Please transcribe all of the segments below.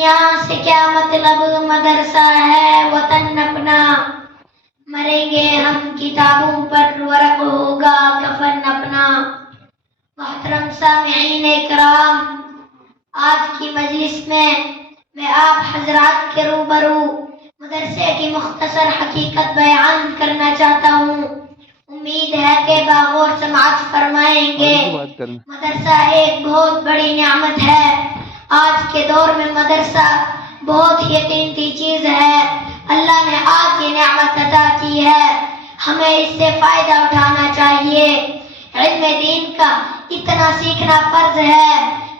دنیا سے کیا مطلب، مدرسہ ہے وطن اپنا، مریں گے ہم کتابوں پر ورق ہوگا کفن اپنا۔ محترم سامعین کرام، آج کی مجلس میں آپ حضرات کے روبرو مدرسے کی مختصر حقیقت بیان کرنا چاہتا ہوں، امید ہے کہ باغور سماعت فرمائیں گے۔ مدرسہ ایک بہت بڑی نعمت ہے۔ آج کے دور میں مدرسہ بہت ہی قیمتی چیز ہے۔ اللہ نے آج یہ نعمت عطا کی ہے، ہمیں اس سے فائدہ اٹھانا چاہیے۔ علم دین کا اتنا سیکھنا فرض ہے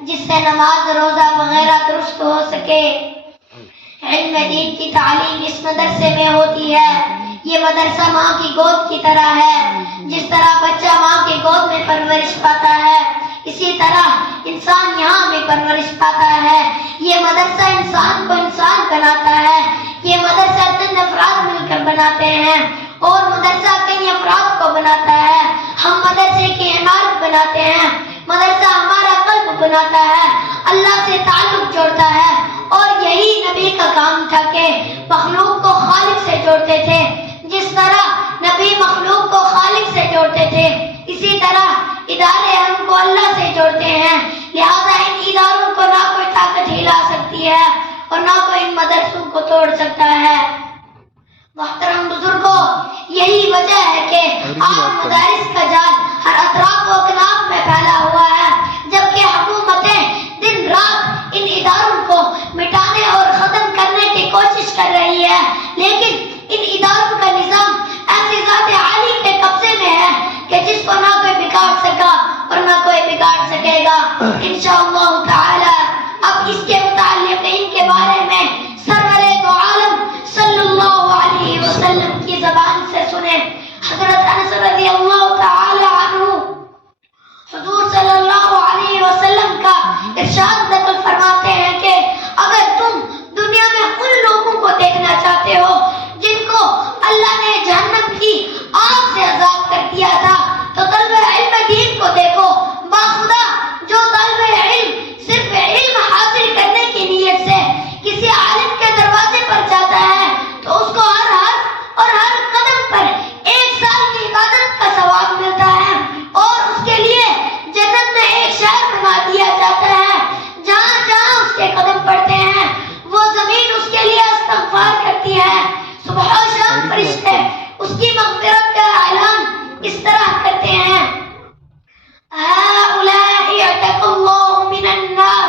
جس سے نماز روزہ وغیرہ درست ہو سکے۔ علم دین کی تعلیم اس مدرسے میں ہوتی ہے۔ یہ مدرسہ ماں کی گود کی طرح ہے۔ جس طرح بچہ ماں کی گود میں پرورش پاتا ہے، اسی طرح انسان یہاں بھی پرورش پاتا ہے۔ یہ مدرسہ انسان کو انسان بناتا ہے۔ یہ مدرسہ چند افراد مل کر بناتے ہیں اور مدرسہ کئی افراد کو بناتا ہے۔ ہم مدرسے کی عمارت بناتے ہیں، مدرسہ ہمارا قلب بناتا ہے، اللہ سے تعلق جوڑتا ہے، اور یہی نبی کا کام تھا کہ مخلوق کو خالق سے جوڑتے تھے۔ جس طرح نبی مخلوق کو خالق سے جوڑتے تھے، اسی طرح ادارے ہم کو اللہ سے جوڑتے ہیں۔ لہذا ان اداروں کو نہ کوئی طاقت ہلا سکتی ہے اور نہ کوئی ان مدرسوں کو توڑ سکتا ہے۔ محترم بزرگوں، یہی وجہ ہے کہ آج مدارس کا جال ہر اطراف و اکناف میں پھیلا ہوا ہے، جبکہ حکومتیں دن رات ان اداروں کو مٹانے اور ختم کرنے کی کوشش کر رہی ہے، لیکن ان اداروں کا نظام ایسی ذات عالی کے قبضے میں ہے کہ جس کو نہ کوئی بگاڑ سکا اور نہ کوئی بگاڑ سکے گا۔ انشاءاللہ تعالی اب اس کے متعلق ان کے بارے میں سرور دو عالم صلی اللہ علیہ وسلم کی زبان سے سنیں۔ حضرت انس رضی اللہ تعالی عنہ حضور صلی اللہ علیہ وسلم کا ارشاد نقل فرماتے ہیں کہ اگر تم دنیا میں ان لوگوں کو دیکھنا چاہتے ہو جن کو اللہ نے جہنم کی آگ سے آزاد کر دیا تھا تو طلب علم دین کو دیکھو۔ باخدا جو طالب علم صرف علم حاصل کرنے کی نیت سے کسی عالم کے دروازے پر جاتا ہے تو اس کو ہر حرف اور ہر قدم پر 1 سال کی عبادت کا ثواب ملتا ہے، اور اس کے لیے جنت میں ایک شہر بنا دیا جاتا ہے۔ جہاں جہاں اس کے قدم پڑتے ہیں وہ زمین اس کے لیے استغفار کرتی ہے۔ صبح و شام فرشتے اس کی مغفرت کا اعلان اس طرح کرتے ہیں: هؤلاء اعتق اللہ من النار،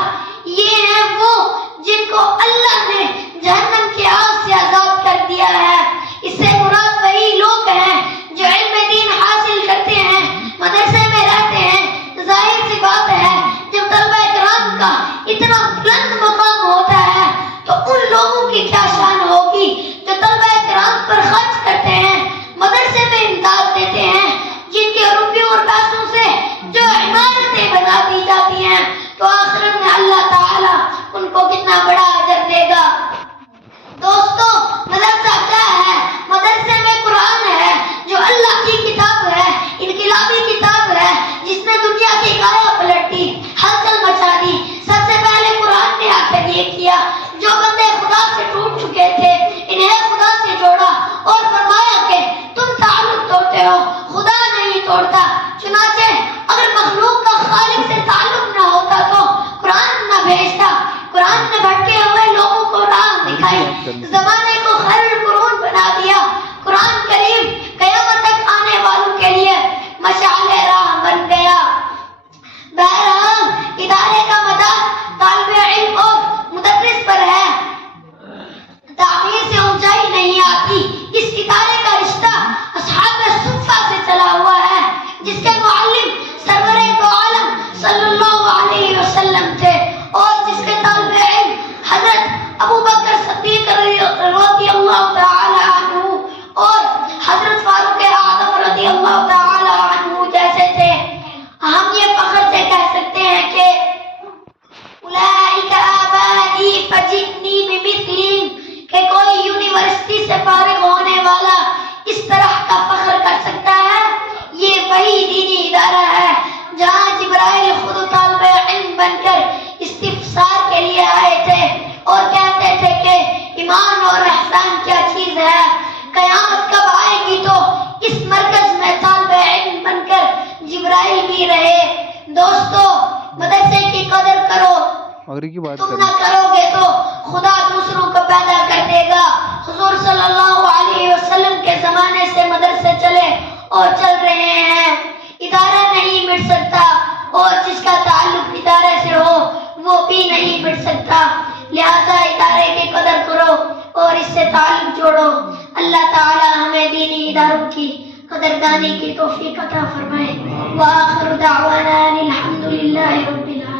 یہ ہیں وہ جن کو اللہ نے جہنم کی آگ سے آزاد کر دیا ہے۔ اس سے مراد وہی لوگ ہیں جو علم دین حاصل کرتے ہیں، مدرسے میں رہتے ہیں۔ ظاہر سی بات ہے جب طلبہ کرام کا اتنا بلند مقام ہوتا ہے تو ان لوگوں کی کیا شان ہوگی جو طلبہ کرام پر خرچ کرتے ہیں، مدرسے میں امداد دیتے ہیں، جن کے روپیوں اور پیسوں سے جو عمارتیں بنا دی جاتی ہیں، تو آخرت میں اللہ تعالی ان کو کتنا بڑا اجر دے گا۔ دوستو، مدرسہ کیا ہے؟ مدرسے میں قرآن ہے جو اللہ کی کتاب ہے، انقلابی کتاب ہے جس نے دنیا کی کایا پلٹ دی، ہلچل مچا دی۔ سب سے پہلے قرآن نے آ کر یہ کیا، جو بندے خدا سے ٹوٹ چکے تھے انہیں خدا سے جوڑا اور فرمایا کہ تم تعلق توڑتے ہو، خدا نہیں توڑتا۔ چنانچہ اگر مخلوق کا خالق سے تعلق نہ ہوتا تو قرآن نہ بھیجتا۔ قرآن نے بھٹکے ہوئے لوگوں کو راہ دکھائی، زمانے کو خیر القرون بنا دیا۔ قرآن کریم قیامت تک آنے والوں کے لیے مشعل راہ بن گیا۔ بہرحال ادارے کا مدار طالب علم اور مدرس پر ہے، تعمیر سے اونچائی نہیں آتی۔ اس ادارے کا رشتہ اصحاب صفہ سے چلا ہوا ہے، جس کے معلم سرور دو عالم صلی اللہ علیہ وسلم تھے، اور جس کے طالب علم حضرت ابو بکر صدیق رضی اللہ تعالی عنہ اور حضرت فاروق اعظم رضی اللہ تعالی عنہ جیسے تھے۔ ہم یہ فخر سے کہہ سکتے ہیں کہ اولئک آبائی فجئنی بمثلہم، کہ کوئی یونیورسٹی سے فارغ ہونے والا اس طرح کا فخر کر سکتا ہے؟ یہ وہی دینی ادارہ ہے جہاں جبرائیل خود طالب علم بن کر استفسار کے لیے آئے تھے اور جبرائیل بھی رہے. دوستو مدرسے کی قدر کرو. تم نہ کرو گے تو خدا دوسروں کو پیدا کر دے گا. حضور صلی اللہ علیہ وسلم کے زمانے سے مدرسے چلے اور چل رہے ہیں. ادارہ نہیں مٹ سکتا اور جس کا تعلق ادارے سے ہو وہ بھی نہیں مٹ سکتا. لہذا ادارے کی قدر کرو اور اس سے تعلق جوڑو. اللہ تعالی ہمیں دینی اداروں کی قدردانی کی توفیق عطا فرمائے. وآخر دعوانا الحمد للہ.